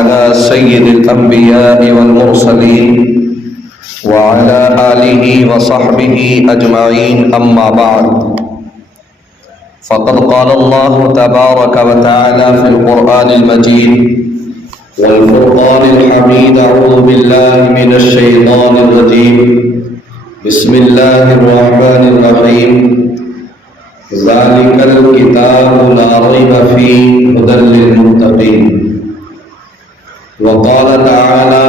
على سيد الأنبياء والمرسلين وعلى آله وصحبه أجمعين، أما بعد، فقد قال الله تبارك وتعالى في القرآن المجيد والفرقان الحميد: أعوذ بالله من الشيطان الرجيم، بسم الله الرحمن الرحيم، ذلك الكتاب لا ريب فيه هدى للمتقين. وقال تعالى: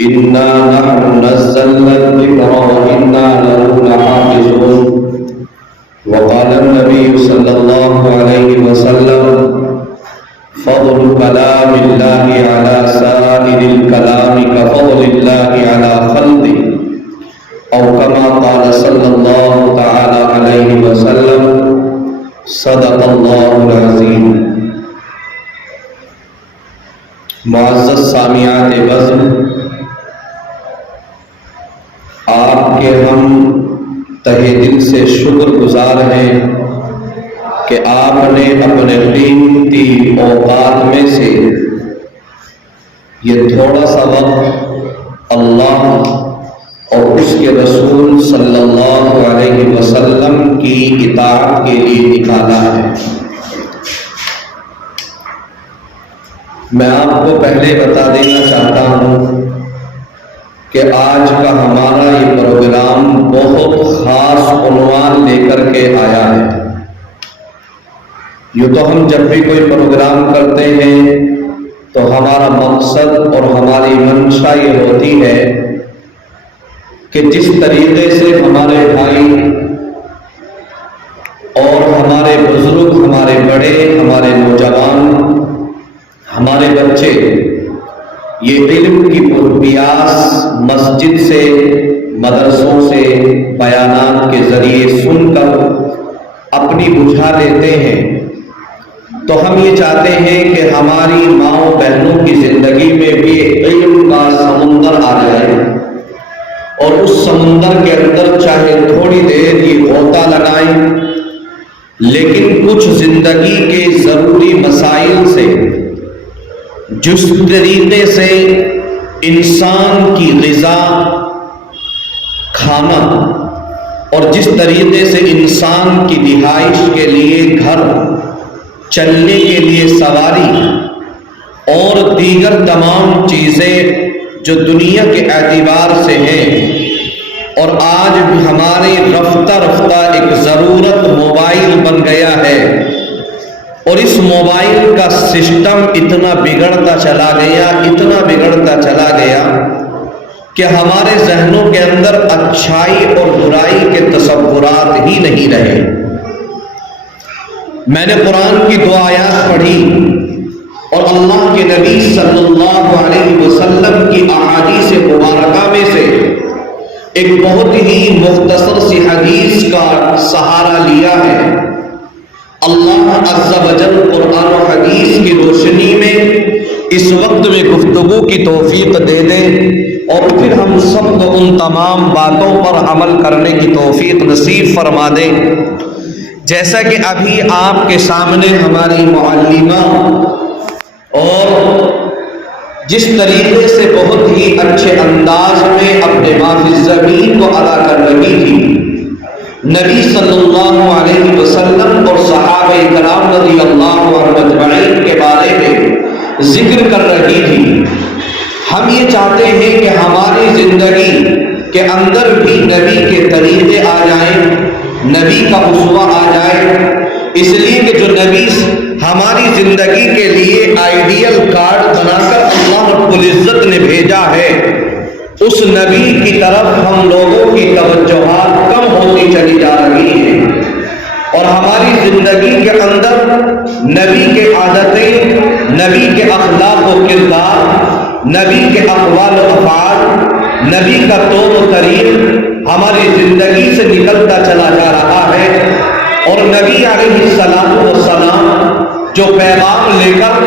إنا نحن نزلنا الذكر وإنا له لحافظون. وقال النبي صلى الله عليه وسلم: فضل كلام الله على سائر الكلام كفضل الله على خلقه، أو كما قال صلى الله تعالى عليه وسلم: صدق الله العظيم. معزز سامعات بزم، آپ کے ہم تہہ دل سے شکر گزار ہیں کہ آپ نے اپنے قیمتی اوقات میں سے یہ تھوڑا سا وقت اللہ اور اس کے رسول صلی اللہ علیہ وسلم کی اطاعت کے لیے نکالا ہے. میں آپ کو پہلے بتا دینا چاہتا ہوں کہ آج کا ہمارا یہ پروگرام بہت خاص عنوان لے کر کے آیا ہے. یوں تو ہم جب بھی کوئی پروگرام کرتے ہیں تو ہمارا مقصد اور ہماری منشا یہ ہوتی ہے کہ جس طریقے سے ہمارے بھائی اور ہمارے بزرگ، ہمارے بڑے، ہمارے نوجوان، ہمارے بچے یہ علم کی پرپیاس مسجد سے، مدرسوں سے، بیانات کے ذریعے سن کر اپنی بجھا لیتے ہیں، تو ہم یہ چاہتے ہیں کہ ہماری ماؤں بہنوں کی زندگی میں بھی علم کا سمندر آ جائے اور اس سمندر کے اندر چاہے تھوڑی دیر یہ غوطہ لگائیں، لیکن کچھ زندگی کے ضروری مسائل سے، جس طریقے سے انسان کی غذا کھانا اور جس طریقے سے انسان کی رہائش کے لیے گھر، چلنے کے لیے سواری اور دیگر تمام چیزیں جو دنیا کے اعتبار سے ہیں، اور آج بھی ہماری رفتہ رفتہ ایک ضرورت موبائل بن گیا ہے، اور اس موبائل کا سسٹم اتنا بگڑتا چلا گیا کہ ہمارے ذہنوں کے اندر اچھائی اور برائی کے تصورات ہی نہیں رہے. میں نے قرآن کی 2 آیات پڑھی اور اللہ کے نبی صلی اللہ علیہ وسلم کی احادیث مبارکہ میں سے ایک بہت ہی مختصر سی حدیث کا سہارا لیا ہے. اللہ عز و جل قرآن و حدیث کی روشنی میں اس وقت میں گفتگو کی توفیق دے دے اور پھر ہم سب کو ان تمام باتوں پر عمل کرنے کی توفیق نصیب فرما دے. جیسا کہ ابھی آپ کے سامنے ہماری معلمہ اور جس طریقے سے بہت ہی اچھے انداز میں اپنے ما فی الزمین کو ادا کر رہی تھی، نبی صلی اللہ علیہ وسلم اور صحابہ کرام رضی اللہ عنہم اجمعین کے بارے میں ذکر کر رہی تھی. ہم یہ چاہتے ہیں کہ ہماری زندگی کے اندر بھی نبی کے طریقے آ جائیں، نبی کا اسوہ آ جائے، اس لیے کہ جو نبی ہماری زندگی کے لیے آئیڈیل کارڈ بنا کر اللہ رب العزت نے بھیجا ہے، اس نبی کی طرف ہم لوگوں کی توجہات کم ہوتی چلی جا رہی ہیں، اور ہماری زندگی کے اندر نبی کے عادتیں، نبی کے اخلاق و کردار، نبی کے اقوال و افعال، نبی کا طور و طریق ہماری زندگی سے نکلتا چلا جا رہا ہے. اور نبی علیہ السلام جو پیغام لے کر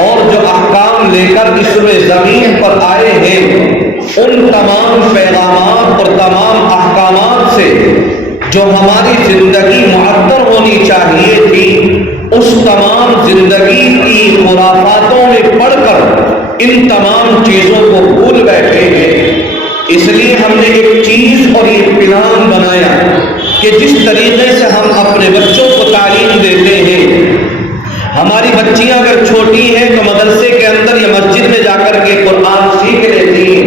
اور جو احکام لے کر اس زمین پر آئے ہیں، ان تمام پیغامات اور تمام احکامات سے جو ہماری زندگی معطر ہونی چاہیے تھی، اس تمام زندگی کی خرافاتوں میں پڑھ کر ان تمام چیزوں کو بھول بیٹھے ہیں۔ اس لیے ہم نے ایک چیز اور ایک پلان بنایا کہ جس طریقے سے ہم اپنے بچوں کو تعلیم دیتے ہیں، ہماری بچیاں اگر چھوٹی ہیں تو مدرسے کے اندر یا مسجد میں جا کر کے قرآن سیکھ لیتی ہیں،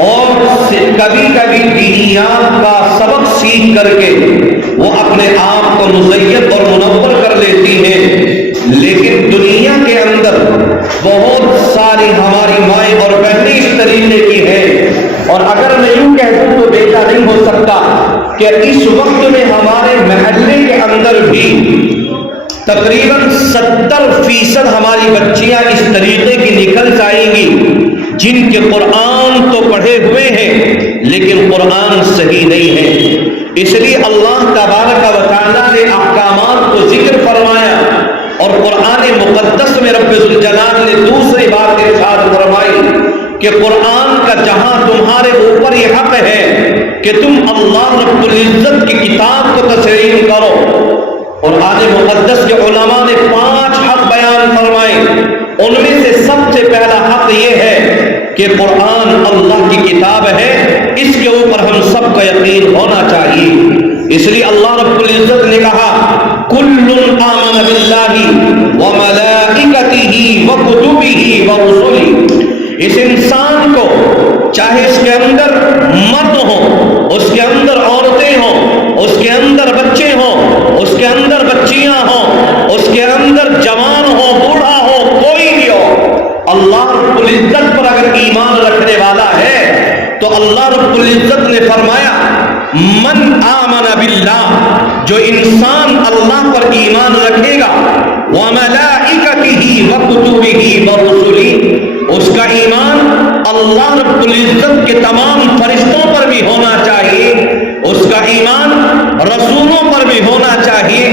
اور کبھی کبھی دینیات کا سبق سیکھ کر کے وہ اپنے آپ کو مزین اور منور کر لیتی ہیں۔ لیکن دنیا کے اندر بہت ساری ہماری مائیں اور بہنیں اس طریقے کی ہیں، اور اگر میں یوں کہہ دوں تو بیٹا نہیں ہو سکتا کہ اس وقت میں ہمارے محلے کے اندر بھی تقریباً 70% ہماری بچیاں اس طریقے کی نکل جائیں گی جن کے قرآن تو پڑھے ہوئے ہیں لیکن قرآن صحیح نہیں ہے۔ اس لیے اللہ تبارک و تعالیٰ نے احکامات کو ذکر فرمایا، اور قرآن مقدس میں رب ذوالجلال نے دوسری بات ارشاد فرمائی کہ قرآن کا جہاں تمہارے اوپر یہ حق ہے کہ تم اللہ رب العزت کی کتاب کو تسلیم کرو۔ قرآن مقدس کے علماء نے 5 حق بیان فرمائے، ان میں سے سب سے پہلا حق یہ ہے کہ قرآن اللہ کی کتاب ہے، اس کے اوپر ہم سب کا یقین ہونا چاہیے۔ اس لیے اللہ رب العزت نے کہا کل آمن باللہ وملائکتہ وکتبہ ورسلہ۔ اس انسان کو چاہے اس کے اندر مرد ہوں، اس کے اندر عورتیں ہوں، اس کے اندر بچے ہوں، اس کے اندر بچیاں ہوں، اس کے اندر جوان ہو، بوڑھا ہو، کوئی بھی ہو، اللہ رب العزت پر اگر ایمان رکھنے والا ہے تو اللہ رب العزت نے فرمایا من آمن باللہ، جو انسان اللہ پر ایمان رکھے گا، وملائکتہ وکتبہ ورسلہ، اس کا ایمان اللہ رب العزت کے تمام فرشتوں پر بھی ہونا چاہیے، اس کا ایمان رسولوں پر بھی ہونا چاہیے۔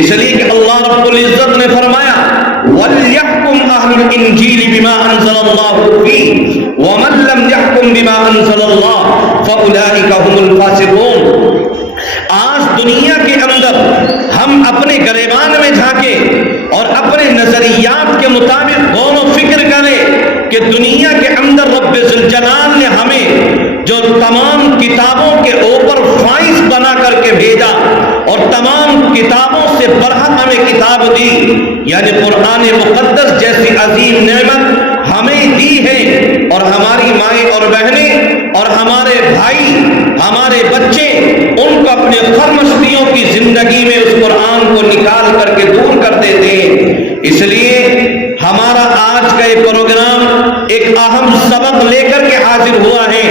اس لیے کہ اللہ رب العزت نے فرمایا وَلْيَحْكُمْ أَهْلُ الْإِنْجِيلِ بِمَا أَنزَلَ اللَّهُ فِيهِ وَمَنْ لَمْ يَحْكُمْ بِمَا أَنزَلَ اللَّهُ فَأُولَٰئِكَ هُمُ الْفَاسِقُونَ۔ آج دنیا کے اندر ہم اپنے گریبان میں جھانکیں اور اپنے نظریات کے مطابق غور و فکر کریں کہ دنیا کے اندر رب ذوالجلال نے ہمیں جو تمام کتابوں کے اوپر فائز بنا کر کے بھیجا اور تمام کتابوں سے برحق ہمیں کتاب دی، یعنی قرآن مقدس جیسی عظیم نعمت ہمیں دی ہے، اور ہماری مائیں اور بہنیں اور ہمارے بھائی، ہمارے بچے ان کو اپنے خرمستیوں کی زندگی میں اس قرآن کو نکال کر کے دور کر دیتے ہیں۔ اس لیے ہمارا آج کا یہ پروگرام ایک اہم سبق لے کر کے حاضر ہوا ہے،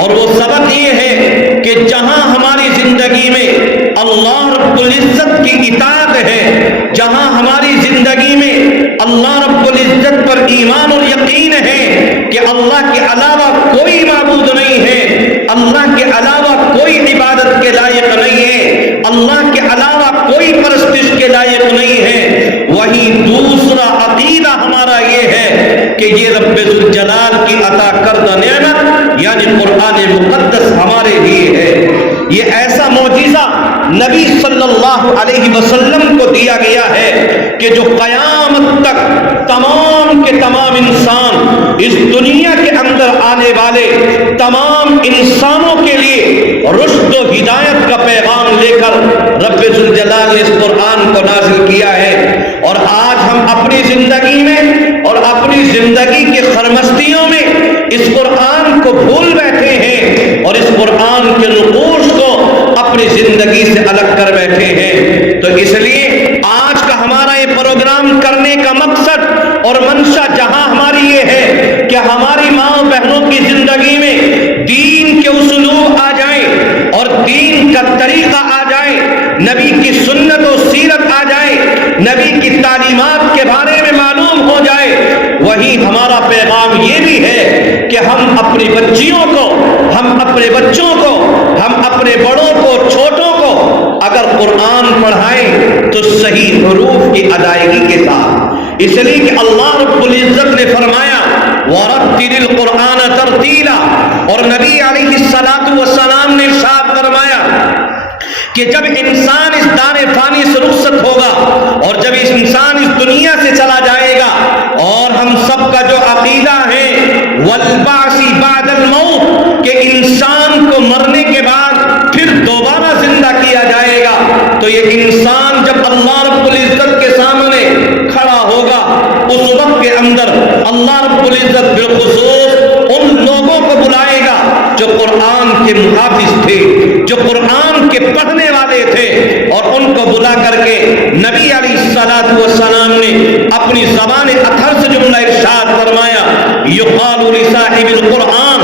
اور وہ سبق یہ ہے کہ جہاں ہماری زندگی میں اللہ رب العزت کی اطاعت ہے، جہاں ہماری زندگی میں اللہ رب العزت پر ایمان اور یقین ہے کہ اللہ کے علاوہ کوئی معبود نہیں ہے، اللہ کے علاوہ کوئی عبادت کے لائق نہیں ہے، اللہ کے علاوہ کوئی پرستش کے لائق نہیں ہے، وہیں دوسرا عقیدہ ہمارا یہ ہے کہ یہ رب ذوالجلال کی عطا کردہ نعمت یعنی قرآن مقدس ہمارے لیے ہے۔ یہ ایسا معجزہ نبی صلی اللہ علیہ وسلم کو دیا گیا ہے کہ جو قیامت تک تمام کے تمام انسان اس دنیا کے اندر آنے والے تمام انسانوں کے لیے رشد و ہدایت کا پیغام لے کر رب ذوالجلال نے اس قرآن کو نازل کیا ہے۔ اور آج ہم اپنی زندگی میں اور اپنی زندگی کی خرمستیوں میں اس قرآن کو بھول بیٹھے ہیں اور اس قرآن کے نقوش کو اپنی زندگی سے الگ کر بیٹھے ہیں۔ تو اس لیے آج کا ہمارا یہ پروگرام کرنے کا مقصد اور منشا جہاں ہماری یہ ہے کہ ہماری ماں بہنوں کی زندگی میں دین کے اسلوب آ جائیں اور دین کا طریقہ آ جائے، نبی کی سنت و سیرت آ جائے، نبی کی تعلیمات کے بارے میں معلوم ہو جائے۔ وہی ہمارا پیغام یہ بھی ہے کہ ہم اپنی بچیوں کو، ہم اپنے بچوں کو، ہم اپنے بڑوں کو، چھوٹوں کو اگر قرآن پڑھائیں تو صحیح حروف کی ادائیگی کے ساتھ، اس لیے کہ اللہ رب العزت نے فرمایا وَرَتِّلِ الْقُرْآنَ تَرْتِيلًا، اور نبی علیہ السلام نے ارشاد فرمایا کہ جب انسان اس دار فانی سے رخصت ہوگا اور جب اس انسان اس دنیا سے چلا جائے گا اور ہم سب کا جو عقیدہ ہے والبعث بعد الموت، کہ انسان کو مرنے کے بعد پھر دوبارہ زندہ کیا جائے گا، تو یہ انسان جب اللہ رب العزت کے سامنے کھڑا ہوگا اس وقت کے اندر اللہ رب العزت بالخصوص ان لوگوں کو بلائے گا جو قرآن کے محافظ تھے، جو قرآن کے پڑھنے والے تھے، اور ان کو بلا کر کے نبی علیہ الصلوۃ والسلام نے اپنی زبان اطہر سے جملہ ارشاد فرمایا، یقال لصاحب القرآن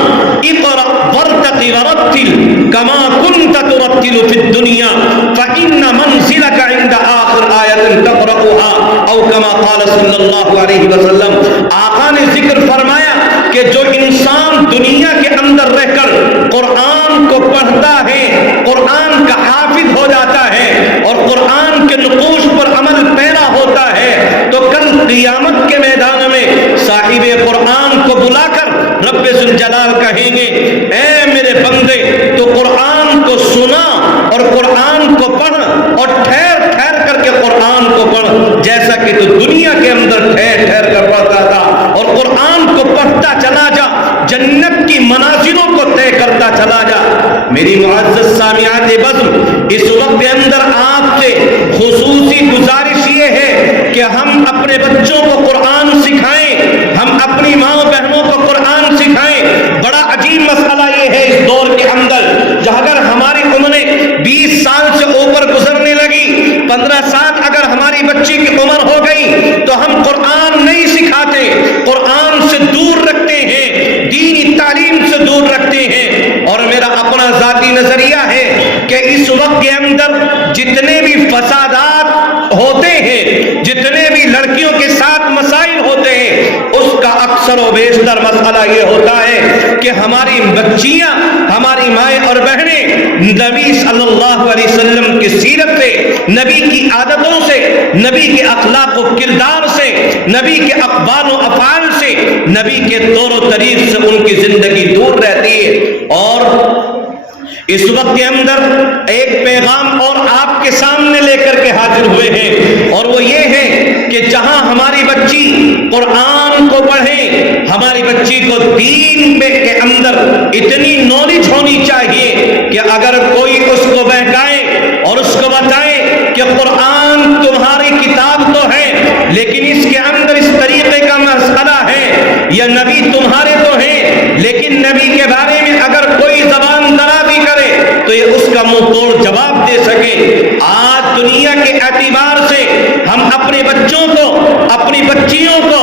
اقرأ وارتقِ ورتل کما كنت ترتل في الدنيا فإن منزلك عند آخر آیۃ تقرأها او کما قال صلی اللہ علیہ وسلم۔ آقا نے ذکر فرمایا کہ جو انسان دنیا کے اندر رہ کر قرآن کو پڑھتا ہے، قرآن کا حافظ ہو جاتا ہے اور قرآن کے نقوش پر عمل پیرا ہوتا ہے، تو کل قیامت کے میدان میں صاحب قرآن کو بلا کر رب ذوالجلال کہیں گے، اے میرے بندے تو قرآن کو سنا اور قرآن کو پڑھ اور ٹھہر ٹھہر کر کے قرآن کو پڑھ، جیسا کہ تو دنیا کے اندر ٹھہر ٹھہر کر پڑھتا تھا، اور قرآن کو پڑھتا چلا جا، جنت کی منازلوں کو طے کرتا چلا جا۔ میری معزز سامعات بزم، اس وقت کے اندر آپ سے خصوصی گزارش یہ ہے کہ ہم اپنے بچوں کو قرآن سکھائیں، ہم اپنی ماں بہنوں کو قرآن سکھائیں۔ بڑا عجیب مسئلہ یہ ہے اس دور کے اندر، جہاں اگر ہماری عمریں 20 سال سے اوپر گزرنے لگی، 15 سال اگر ہماری بچی کی عمر ہو گئی تو ہم قرآن نہیں سکھاتے، قرآن سے دور رکھتے ہیں، دینی تعلیم سے دور رکھتے ہیں۔ اور میرا اپنا ذاتی نظریہ ہے کہ اس وقت کے اندر جتنے بھی فسادات ہوتے ہیں، جتنے بھی لڑکیوں کے ساتھ مسائل ہوتے ہیں، اس کا اکثر و بیشتر مسئلہ یہ ہوتا ہے کہ ہماری بچیاں، ہماری مائیں اور بہنیں نبی صلی اللہ علیہ وسلم کی سیرت سے، نبی کی عادتوں سے، نبی کے اخلاق و کردار سے، نبی کے اقوال و افعال سے، نبی کے طور و طریق سے ان کی زندگی دور رہتی ہے۔ اور اس وقت کے اندر ایک پیغام اور آپ کے سامنے لے کر کے حاضر ہوئے ہیں، اور وہ یہ ہے کہ جہاں ہماری بچی قرآن کو پڑھے، ہماری بچی کو دین کے اندر اتنی نالج ہونی چاہیے کہ اگر کوئی اس کو بہکائے اور اس کو بتائے کہ قرآن تمہاری کتاب تو ہے لیکن اس کے اندر اس طریقے کا مسئلہ ہے، یا نبی تمہارے تو ہیں لیکن نبی کے بارے میں اگر کوئی زبان درازی کرے تو یہ اس کا منہ توڑ جواب دے سکے۔ آج دنیا کے اعتبار سے ہم اپنے بچوں کو، اپنی بچیوں کو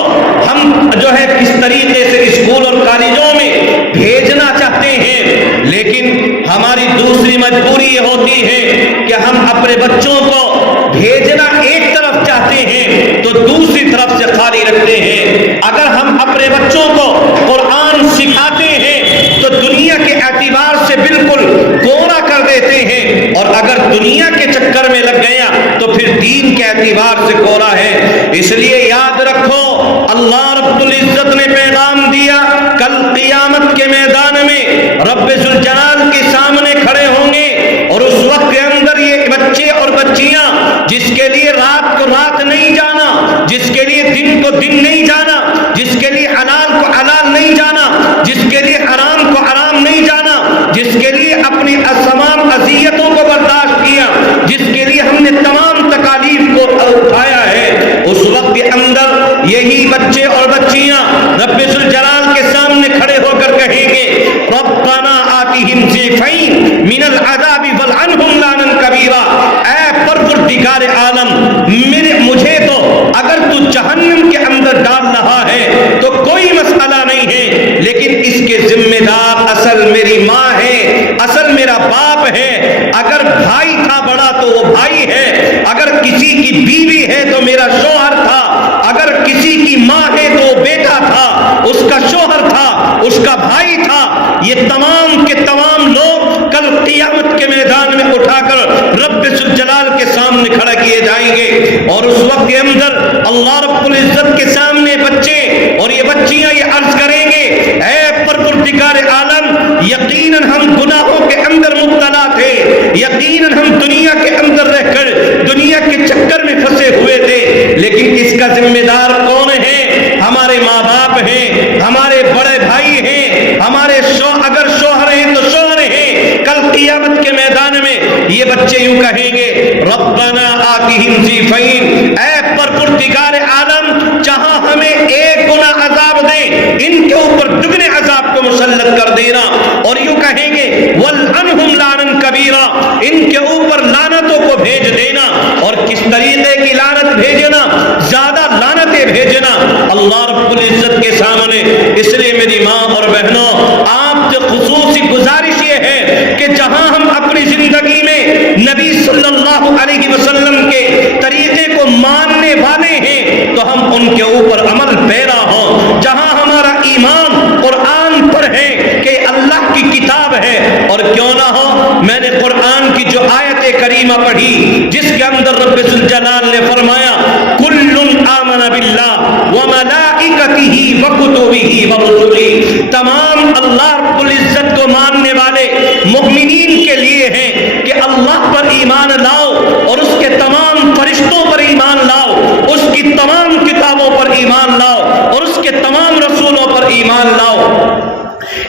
ہم جو ہے کس طریقے سے اسکول اور کالجوں میں بھیجنا چاہتے ہیں، لیکن ہماری دوسری مجبوری یہ ہوتی ہے کہ ہم اپنے بچوں کو بھیجنا ایک طرف چاہتے ہیں تو دوسری طرف سے خالی رکھتے ہیں۔ اگر ہم اپنے بچوں کو قرآن سکھاتے ہیں تو دنیا کے اعتبار سے بالکل کوڑا کر دیتے ہیں، اور اگر دنیا کے چکر میں لگ گیا تو پھر دین کے اعتبار سے کوڑا ہے۔ اس لیے یاد رکھو، اللہ رب العزت نے پیغام دیا، کل قیامت کے میدان میں رب ذوالجلال کے سامنے کھڑے ہوں گے، اور اس وقت کے اندر یہ بچے اور بچیاں جس کے لیے رات کو رات نہیں جانا، جس کے لیے دن کو دن نہیں جانا، جس کے لیے حلال کو حلال نہیں جانا، جس کے لیے حرام کو حرام نہیں جانا، جس کے لیے اپنی تمام اذیتوں کو برداشت کیا، جس کے لیے ہم نے تمام تکالیف کو اٹھایا ہے، اس وقت کے اندر یہی بچے اور بچیاں رب ذوالجلال کے سامنے کھڑے ہو کر کہیں گے، ربنا آتِہم ضِعْفَیْن من العذاب والعنہم لعنا کبیرا۔ اے پروردگار عالم، مجھے تو اگر تو جہنم کے اندر ڈال رہا ہے تو کوئی مسئلہ نہیں ہے، لیکن اس کے ذمہ دار اصل میری ماں ہے، اصل میرا باپ ہے۔ اگر بھائی تھا بڑا تو وہ بھائی ہے، اگر کسی کی بیوی ہے تو میرا شوہر تھا، اگر کسی کی ماں ہے تو وہ بیٹا تھا، اس کا شوہر تھا، اس کا بھائی تھا۔ یہ تمام کے تمام لوگ کل قیامت کے میدان میں اٹھا کر رب ذوالجلال کے سامنے کھڑا کیے جائیں گے، اور اس وقت کے اندر اللہ رب العزت کے سامنے بچے اور یہ بچیاں یہ عرض کریں گے، اے پروردگار عالم، یقیناً ہم گناہوں کے اندر مبتلا تھے، یقیناً ہم دنیا کے اندر رہ کر دنیا کے چکر میں پھنسے ہوئے تھے، لیکن اس کا ذمہ دار کون ہے؟ ہم ربنا آتہم ضعفین، اے پروردگار عالم جہاں ہمیں ایک گنا عذاب دے ان کے اوپر دگنے عذاب کو مسلط کر دینا، اور یوں کہیں گے والعنہم لعنا کبیرا، ان کے اوپر لعنتوں کو بھیج دینا، اور کس طریقے کی لعنت بھیجنا، زیادہ لعنتیں بھیجنا اللہ رب العزت کے سامنے۔ اس لیے میری ماں اور بہنوں، آپ سے خصوصی گزارش یہ ہے کہ جہاں ہم اپنی زندگی میں نبی صلی اللہ علیہ وسلم کے طریقے کو ماننے والے ہیں تو ہم ان کے اوپر عمل پیرا ہوں۔ جہاں ہمارا ایمان قرآن پر ہے کہ اللہ کی کتاب ہے، اور کیوں نہ ہو، میں نے قرآن کی جو آیت کریمہ پڑھی جس کے اندر رب ذوالجلال نے فرمایا کل آمن باللہ وملائکتہ وکتبہ ورسلہ، تمام اللہ رب العزت کو ماننے والے مؤمنین کے لیے ہیں کہ اللہ پر ایمان لاؤ اور اس کے تمام فرشتوں پر ایمان لاؤ، اس کی تمام کتابوں پر ایمان لاؤ اور اس کے تمام رسولوں پر ایمان لاؤ۔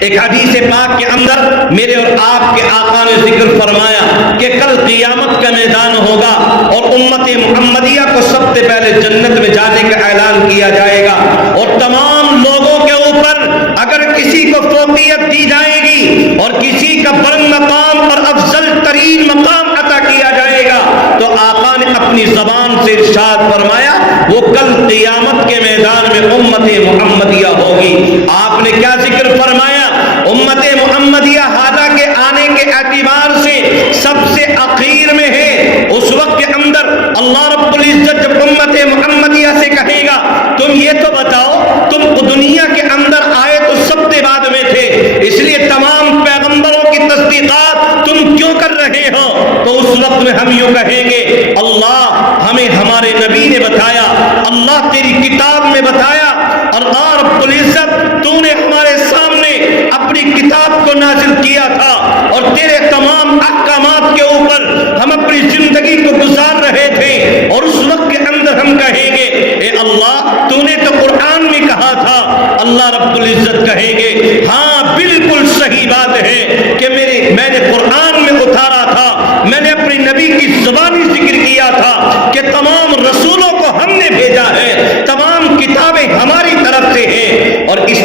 ایک حدیث پاک کے اندر میرے اور آپ کے آقا نے ذکر فرمایا کہ کل قیامت کا میدان ہوگا اور امت محمدیہ کو سب سے پہلے جنت میں جانے کا اعلان کیا جائے گا، اور تمام لوگوں کے اوپر اگر کسی کو فوقیت دی جائے گی اور کسی کا بلند مقام اور افضل ترین مقام عطا کیا جائے گا تو آقا نے اپنی زبان سے ارشاد فرمایا وہ کل قیامت کے میدان میں امت محمدیہ ہوگی۔ آپ نے کیا ذکر فرمایا؟ امت محمدیہ حالانکہ آنے کے اعتبار سے سب سے اخیر میں ہے، اس وقت کے اندر اللہ رب العزت جب امت محمدیہ سے کہے گا تم یہ تو بتاؤ تم دنیا کے اندر آئے تو سب سے بعد میں تھے، اس لیے تمام پیغمبروں کی تصدیقات تم کیوں کر رہے ہو؟ تو اس وقت میں ہم یوں کہیں گے اللہ ہمیں ہمارے نبی نے بتایا، اللہ تیری کتاب میں بتایا، اللہ رب العزت تو نے ہمارے سامنے اپنی کتاب کو نازل کیا تھا اور تیرے تمام احکامات کے اوپر ہم اپنی زندگی کو گزار رہے تھے، اور اس وقت کے اندر ہم کہیں گے اے اللہ تو نے تو قرآن میں کہا تھا۔ اللہ رب العزت کہیں گے ہاں بالکل صحیح بات ہے کہ میں نے قرآن میں اتارا تھا، میں نے اپنی نبی کی زبانی ذکر کیا تھا کہ تمام رسولوں کو ہم نے بھیجا ہے، تمام کتابیں ہماری طرف سے ہیں، اور اس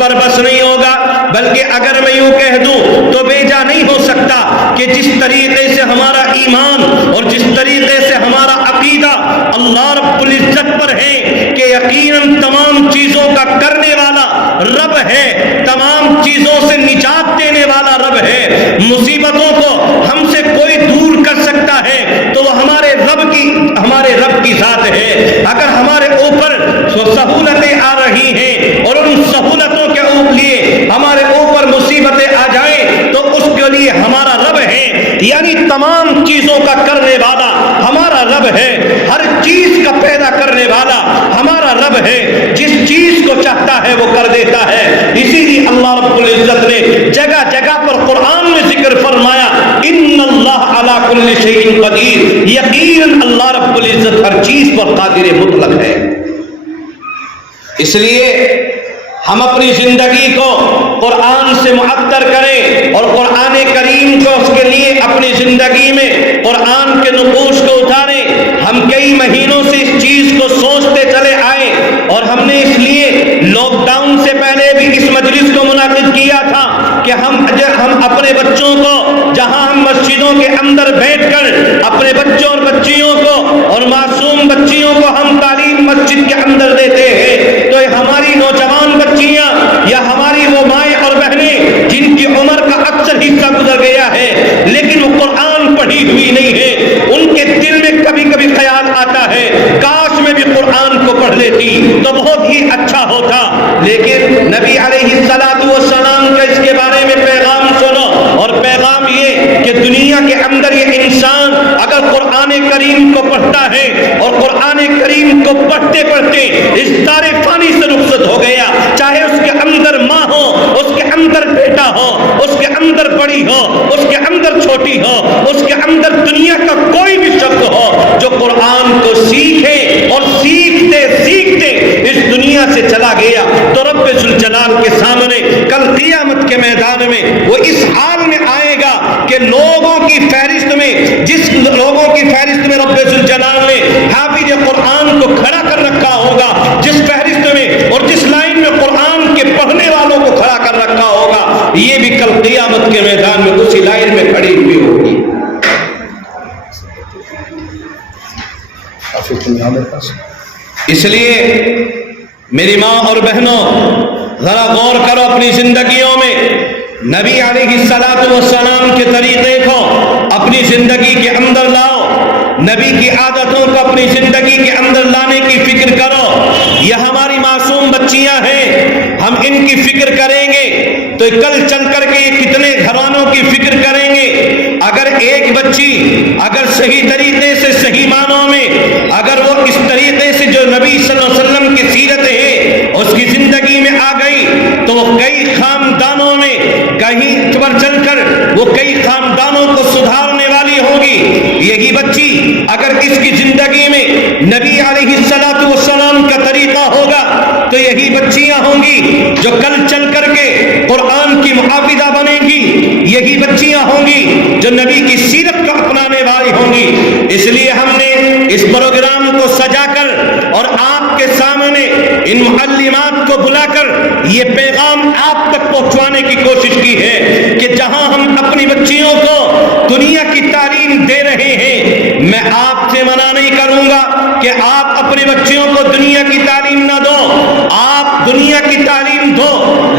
پر بس نہیں ہوگا بلکہ اگر میں یوں کہہ دوں تو بھیجا نہیں ہو سکتا کہ جس طریقے سے ہمارا ایمان اور جس طریقے سے ہمارا عقیدہ اللہ رب العزت پر ہے کہ یقیناً تمام چیزوں کا کرنے والا رب ہے، تمام چیزوں سے نجات دینے والا رب ہے، مصیبتوں کو ہم سے کوئی دور کر سکتا ہے تو وہ ہمارے رب کی ذات ہے۔ اگر ہمارے اوپر سہولتیں آ رہی ہیں اور ان سہولتوں کے لیے ہمارے اوپر مصیبتیں آ جائیں تو اس کے لیے ہمارا رب ہے، یعنی تمام چیزوں کا کرنے والا ہمارا رب ہے، ہر چیز کا پیدا کرنے والا ہمارا رب ہے، جس چیز کو چاہتا ہے وہ کر دیتا ہے۔ اسی لیے اللہ رب العزت نے جگہ جگہ پر قرآن میں ذکر فرمایا ان اللہ علی کل شیء قدیر، یقیناً اللہ رب العزت ہر چیز پر قادر مطلق ہے۔ اس لیے ہم اپنی زندگی کو قرآن سے معطر کریں اور قرآن کریم کو اس کے لیے اپنی زندگی میں قرآن کے نقوش کو اتاریں۔ ہم کئی مہینوں سے اس چیز کو سوچتے چلے آئے اور ہم نے اس لیے لاک ڈاؤن سے پہلے بھی اس مجلس کو منعقد کیا تھا کہ ہم اپنے بچوں کو جہاں ہم مسجدوں کے اندر بیٹھ کر اپنے بچوں اور بچیوں کو اور معصوم بچیوں کو ہم تعلیم مسجد کے اندر دیتے ہیں تو ہماری نوجوان بچیاں یا ہماری وہ مائیں اور بہنیں جن کی عمر کا اکثر حصہ گزر گیا ہے لیکن وہ قرآن پڑھی ہوئی نہیں ہے، ان کے دل میں کبھی کبھی خیال آتا ہے کاش میں بھی قرآن کو پڑھ لیتی تو بہت ہی اچھا ہوتا، لیکن نبی علیہ السلام کا اس کے بارے میں پیغام سنو، اور پیغام یہ کہ دنیا کے اندر یہ انسان اگر قرآن کریم کو پڑھتا ہے اور قرآن کریم کو پڑھتے پڑھتے اس دار فانی سے رخصت ہو گیا، چاہے اس کے اندر ماں ہو، اس کے اندر بیٹا ہو، اس کے اندر بڑی ہو، اس کے اندر چھوٹی ہو، اس کے اندر دنیا کا کوئی بھی شخص ہو جو قرآن کو سیکھے اور سیکھتے سیکھتے اس دنیا سے چلا گیا تو رب ذوالجلال کے سامنے کل قیامت کے میدان میں وہ اس حال میں آئے گا کہ لوگوں کی فہرست میں جس لوگوں کی فہرست میں رب ذوالجلال نے حافظ قرآن کو کھڑا کر رکھا ہوگا، جس فہرست میں اور جس لائن میں قرآن کے پڑھنے والوں کو کھڑا کر رکھا ہوگا، یہ بھی کل قیامت کے میدان میں اسی لائن میں کھڑی ہوئی ہوگی۔ اس لیے میری ماں اور بہنوں، ذرا غور کرو اپنی زندگیوں میں، نبی علیہ الصلوۃ والسلام کے طریقے کو اپنی زندگی کے اندر لاؤ، نبی کی عادتوں کو اپنی زندگی کے اندر لانے کی فکر کرو۔ یہ ہماری معصوم بچیاں ہیں، ہم ان کی فکر کریں گے تو کل چل کر کے یہ کتنے گھرانوں کی فکر کریں گے۔ اگر ایک بچی اگر صحیح طریقے سے، صحیح معنوں میں اگر وہ اس طریقے سے جو نبی صلی اللہ علیہ وسلم کی سیرت ہے اس کی زندگی میں آ گئی تو وہ کئی خاندانوں میں کہیں پر چل کر وہ کئی خاندانوں کو سدھارنے والی ہوگی۔ یہی بچی اگر اس کی زندگی میں نبی علیہ الصلوۃ والسلام کا طریقہ ہوگا تو یہی بچیاں ہوں گی جو کل چل کر کے قرآن کی محافظہ بنیں گی، یہی بچیاں ہوں گی جو نبی کی سیرت کو اپنانے والی ہوں گی۔ اس لیے ہم نے اس پروگرام کو سجا کر اور آپ کے سامنے ان معلمات کو بلا کر یہ پیغام آپ تک پہنچوانے کی کوشش کی ہے کہ جہاں ہم اپنی بچیوں کو دنیا کی تعلیم دے رہے ہیں، میں آپ سے منع نہیں کروں گا کہ آپ اپنی بچیوں کو دنیا کی تعلیم نہ دو، آپ دنیا کی تعلیم دو،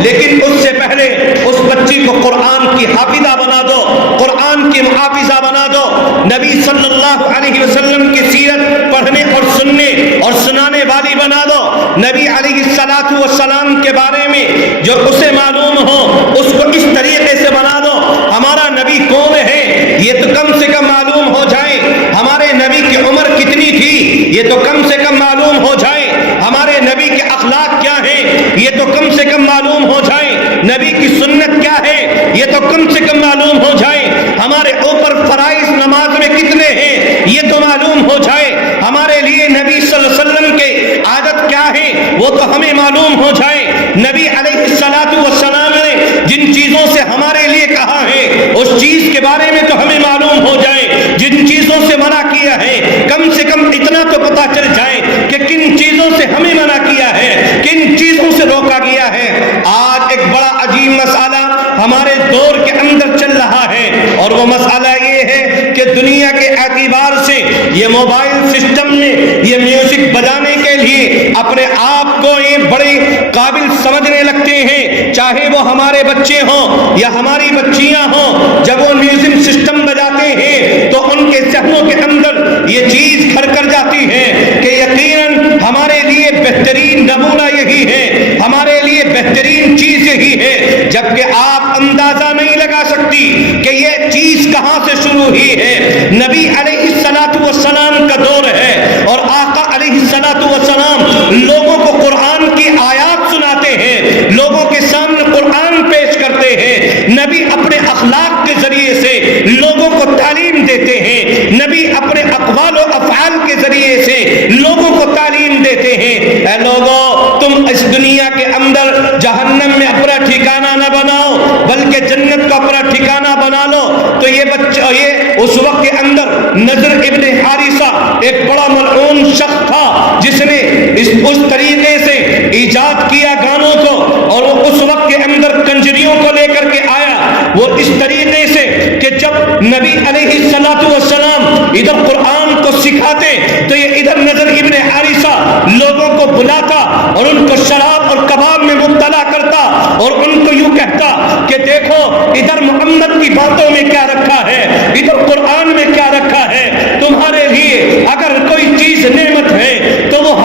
لیکن اس سے پہلے اس بچی کو قرآن کی حافظہ بنا دو، قرآن کی محافظہ بنا دو، نبی صلی اللہ علیہ وسلم کی سیرت پڑھنے اور سننے اور سنانے والی بنا دو، نبی علیہ الصلوۃ والسلام کے بارے میں جو اسے معلوم ہو اس کو اس طریقے سے بنا دو۔ ہمارا نبی کون ہے یہ تو کم سے کم معلوم ہو جائے، ہمارے نبی کی عمر کتنی تھی یہ تو کم سے کم معلوم ہو جائے، ہمارے نبی کے اخلاق کیا ہیں یہ تو کم سے کم معلوم ہو جائے، نبی کی سنت کیا ہے یہ تو کم سے کم معلوم ہو جائے، ہمارے اوپر فرائض نماز میں کتنے ہیں یہ تو معلوم ہو جائے، ہمارے لیے نبی صلی اللہ علیہ وسلم کے عادت کیا ہے وہ تو ہمیں معلوم ہو جائے، نبی علیہ الصلوۃ والسلام نے جن چیزوں سے ہمارے لیے کہا ہے اس چیز کے بارے میں تو ہمیں معلوم ہو جائے، جن چیزوں سے منع کیا ہے کم سے کم اتنا تو پتہ چل جائے کہ کن چیزوں سے ہمیں منع کیا ہے، کن چیزوں سے روکا گیا ہے۔ آج ایک بڑا عجیب مسئلہ ہمارے دور کے اندر چل رہا ہے اور وہ مسئلہ یہ ہے کہ دنیا کے اعتبار سے یہ موبائل سسٹم میں یہ میوزک بجانے کے لیے اپنے آپ کو یہ بڑے قابل سمجھنے لگتے ہیں، چاہے وہ ہمارے بچے ہوں یا ہماری بچیاں ہوں، جب وہ میوزک سسٹم بجاتے ہیں تو ان کے ذہنوں کے اندر یہ چیز گھر کر جاتی ہے کہ یقیناً ہمارے لیے بہترین نمونہ یہی ہے، ہمارے لیے بہترین چیز یہی ہے، جبکہ آپ اندازہ نہیں لگا سکتی کہ یہ چیز کہاں سے شروع ہوئی ہے۔ نبی علیہ الصلوۃ والسلام کا دور ہے اور آقا علیہ الصلوۃ والسلام لوگوں کو قرآن کی آیات سناتے ہیں، لوگوں کے سامنے قرآن پیش کرتے ہیں، نبی اپنے اخلاق کے ذریعے سے لوگوں کو تعلیم دیتے ہیں، نبی اپنے اقوال و افعال کے ذریعے سے لوگوں کو تعلیم دیتے ہیں۔ اے لوگوں، تم اس دنیا کے اندر جہنم میں اپنا ٹھکانہ نہ بناؤ بلکہ جنت کا اپنا ٹھکانہ بنا لو۔ تو یہ بچہ یہ اس وقت کے اندر نضر ابن حارثہ ایک بڑا ملعون شخص تھا جس نے اس طریقے سے ایجاد کیا گانوں کو، اور وہ اس وقت کے اندر کنجریوں کو لے کر کے آیا، وہ اس طریقے سے کہ جب نبی علیہ الصلوۃ والسلام ادھر قرآن کو سکھاتے تو یہ ادھر نضر ابن حارثہ لوگوں کو بلاتا اور ان کو شراب اور کباب میں مبتلا کرتا اور ان کو یوں کہتا کہ دیکھو ادھر محمد کی باتوں میں کیا رکھا ہے، ادھر قرآن میں کیا رکھا ہے، تمہارے لیے اگر کوئی چیز نعمت ہے تو وہ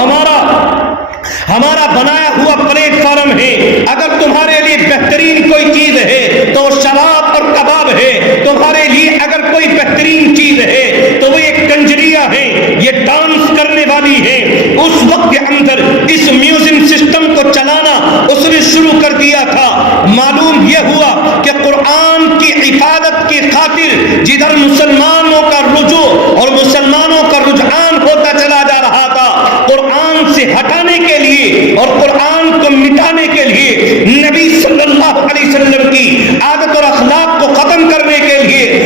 ہمارا بنایا ہوا پلیٹ فارم ہے، اگر تمہارے لیے بہترین کوئی چیز ہے تو وہ شراب اور کباب ہے، تمہارے لیے اگر کوئی بہترین چیز ہے تو وہ یہ کنجریاں ہیں، یہ ڈانس کرنے والی ہے۔ اس وقت کے اندر اس میوزک سسٹم کو چلانا اس نے شروع کر دیا تھا۔ معلوم یہ ہوا کہ قرآن کی حفاظت کی خاطر جدھر مسلمانوں کا رجوع اور مسلمانوں کا رجحان ہوتا چلا جا رہا تھا، قرآن سے ہٹانے کے لیے اور قرآن کو مٹانے کے لیے، نبی صلی اللہ علیہ وسلم کی عادت اور اخلاق کو ختم کرنے کے لیے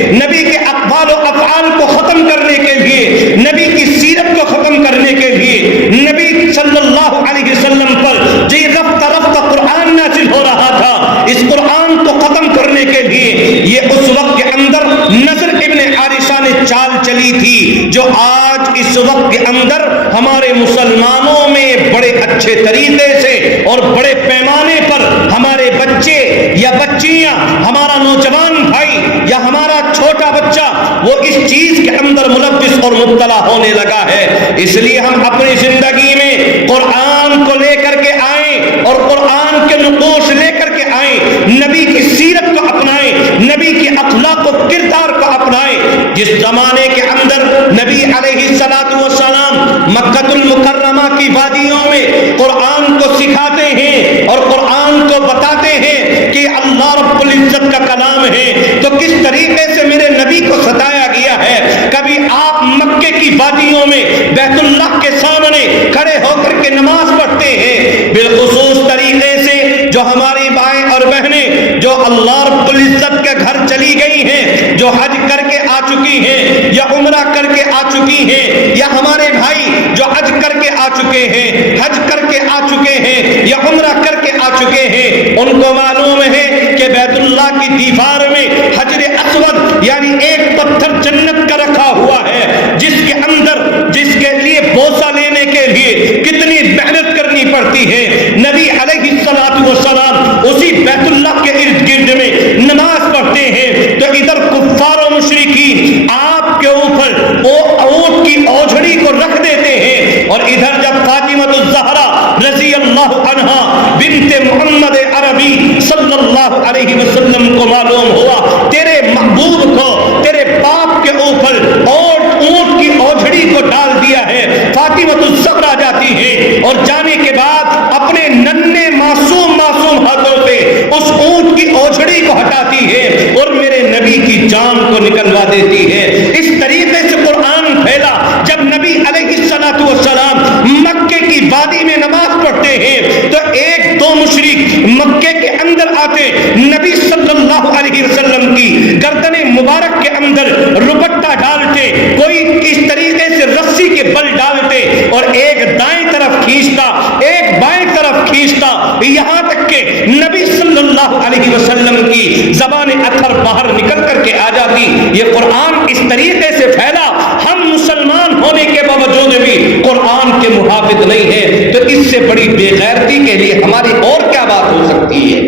بڑے اچھے طریقے سے اور بڑے پیمانے پر ہمارے بچے یا بچیاں، ہمارا نوجوان بھائی یا ہمارا چھوٹا بچہ وہ اس چیز کے اندر ملوث اور مبتلا ہونے لگا ہے۔ اس لیے ہم اپنی زندگی میں قرآن کو لے کر کے آئیں اور قرآن کے نقوش لے کر کے آئیں، نبی کی سیرت کو اپنائیں، نبی کی اخلاق و کردار کو اپنائیں۔ جس زمانے کے اندر نبی علیہ الصلوۃ والسلام مکہ المکرمہ کی وادیوں میں قرآن کو سکھاتے ہیں اور قرآن کو بتاتے ہیں کہ اللہ رب العزت کا کلام ہے، تو کس طریقے سے میرے نبی کو ستایا گیا ہے۔ کبھی آپ مکے کی وادیوں میں بیت اللہ کے سامنے کھڑے ہو کر کے نماز پڑھتے ہیں، بالخصوص طریقے سے جو ہماری مائیں اور بہنیں جو اللہ رب العزت کے گھر چلی گئی ہیں، جو حج کر کے آ چکی ہیں یا عمرہ کر کے آ چکی ہیں، یا ہمارے بھائی جو حج کر کے آ چکے ہیں، حج کر کے آ چکے ہیں یا عمرہ کر کے آ چکے ہیں، ان کو معلوم ہے کہ بیت اللہ کی دیوار میں حجر اسود یعنی ایک پتھر جنت کا رکھا ہوا ہے، جس کے اندر جس کے لیے بوسہ لینے کے لیے کتنی محنت کرنی پڑتی ہے۔ نبی علیہ الصلوۃ والسلام اسی بیت اللہ کے ارد گرد میں نماز پڑھتے ہیں، تو ادھر کفار و مشرکین آپ کے اوپر وہ اونٹ کی اوجھڑی کو رکھ دیتے ہیں، اور ادھر جب فاطمہ الزہرا رضی اللہ عنہا بنت محمد عربی صلی اللہ علیہ وسلم کو معلوم ہوا تیرے محبوب کو تیرے باپ کے اوپر اونٹ کی اوجھڑی کو ڈال دیا ہے، فاطمہ الزہرا جاتی ہے اور جانے کے بعد اپنے ننھے معصوم ہاتھوں سے اس اونٹ کی اوجھڑی کو ہٹاتی ہے اور میرے نبی کی جان کو نکلوا دیتی ہے۔ اس طریقے سے قرآن پھیلا۔ جب نبی علیہ الصلوۃ والسلام مکے کی وادی میں نماز پڑھتے ہیں تو ایک دو مشرک مکے کے اندر آتے، نبی صلی اللہ علیہ وسلم کی گردن مبارک کے اندر رپٹہ ڈالتے، کوئی اس طریقے سے رسی کے بل ڈالتے اور ایک دائیں طرف کھینچتا ایک بائیں طرف کھینچتا، یہاں تک کہ نبی صلی اللہ علیہ وسلم کی زبان اتھر باہر نکل کر کے آ جاتی۔ یہ قرآن اس طریقے سے پھیلا، ہم مسلمان ہونے کے باوجود بھی قرآن کے محافظ نہیں ہیں، تو اس سے بڑی بے غیرتی کے لیے ہماری اور کیا بات ہو سکتی ہے۔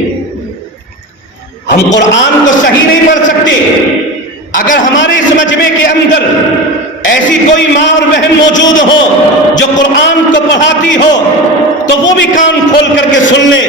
ہم قرآن کو صحیح نہیں پڑھ سکتے۔ اگر ہمارے اس مجمع کے اندر ایسی کوئی ماں اور بہن موجود ہو جو قرآن کو پڑھاتی ہو تو وہ بھی کان کھول کر کے سن لے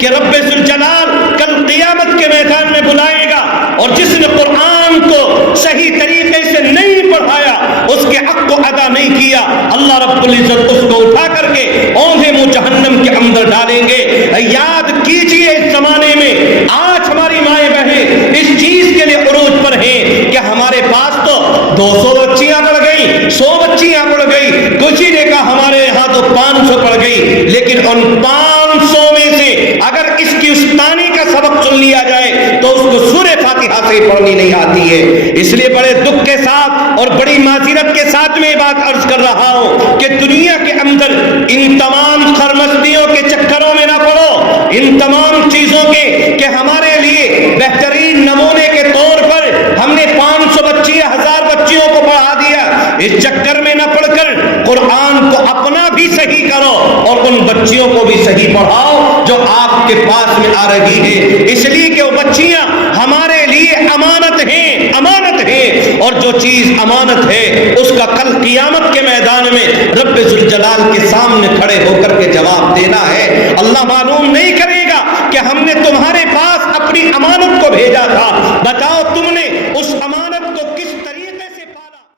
کہ رب ذوالجلال کل قیامت کے میدان میں بلائے گا، اور جس نے قرآن کو صحیح طریقے سے نہیں پڑھایا، اس کے حق کو ادا نہیں کیا، اللہ رب العزت اس کو اٹھا کر کے اوندھے منہ جہنم کے اندر ڈالیں گے۔ یاد کیجئے اس زمانے میں آج ہماری مائیں بہنیں اس چیز کے لیے عروج پر ہیں کہ ہمارے پاس تو 200 بچیاں پڑھ گئی، 100 بچیاں پڑھ گئی، کسی نے کہا ہمارے یہاں تو 500 پڑھ گئی، لیکن ان 500 میں سے اگر اس کی استانی کا سبق سن لیا جائے تو اس کو سورہ فاتحہ سے پڑھنی نہیں آتی ہے۔ اس لیے بڑے دکھ کے ساتھ اور بڑی معذرت کے ساتھ میں یہ بات عرض کر رہا ہوں کہ دنیا کے اندر ان تمام خرمستیوں کے چکروں میں نہ پڑو، ان تمام چیزوں کے کہ ہمارے لیے بہترین نمونے کے طور پر ہم نے 500 بچیاں 1000 بچیوں کو پڑھا دیا، اس چکر میں نہ پڑھ کر قرآن کو اپنا بھی صحیح کرو اور ان بچیوں کو بھی صحیح پڑھاؤ جو آپ کے پاس میں آ رہی ہے، اس لیے کہ وہ بچیاں ہمارے لیے امانت ہیں، امانت ہے، اور جو چیز امانت ہے اس کا کل قیامت کے میدان میں رب ذوالجلال کے سامنے کھڑے ہو کر کے جواب دینا ہے۔ اللہ معلوم نہیں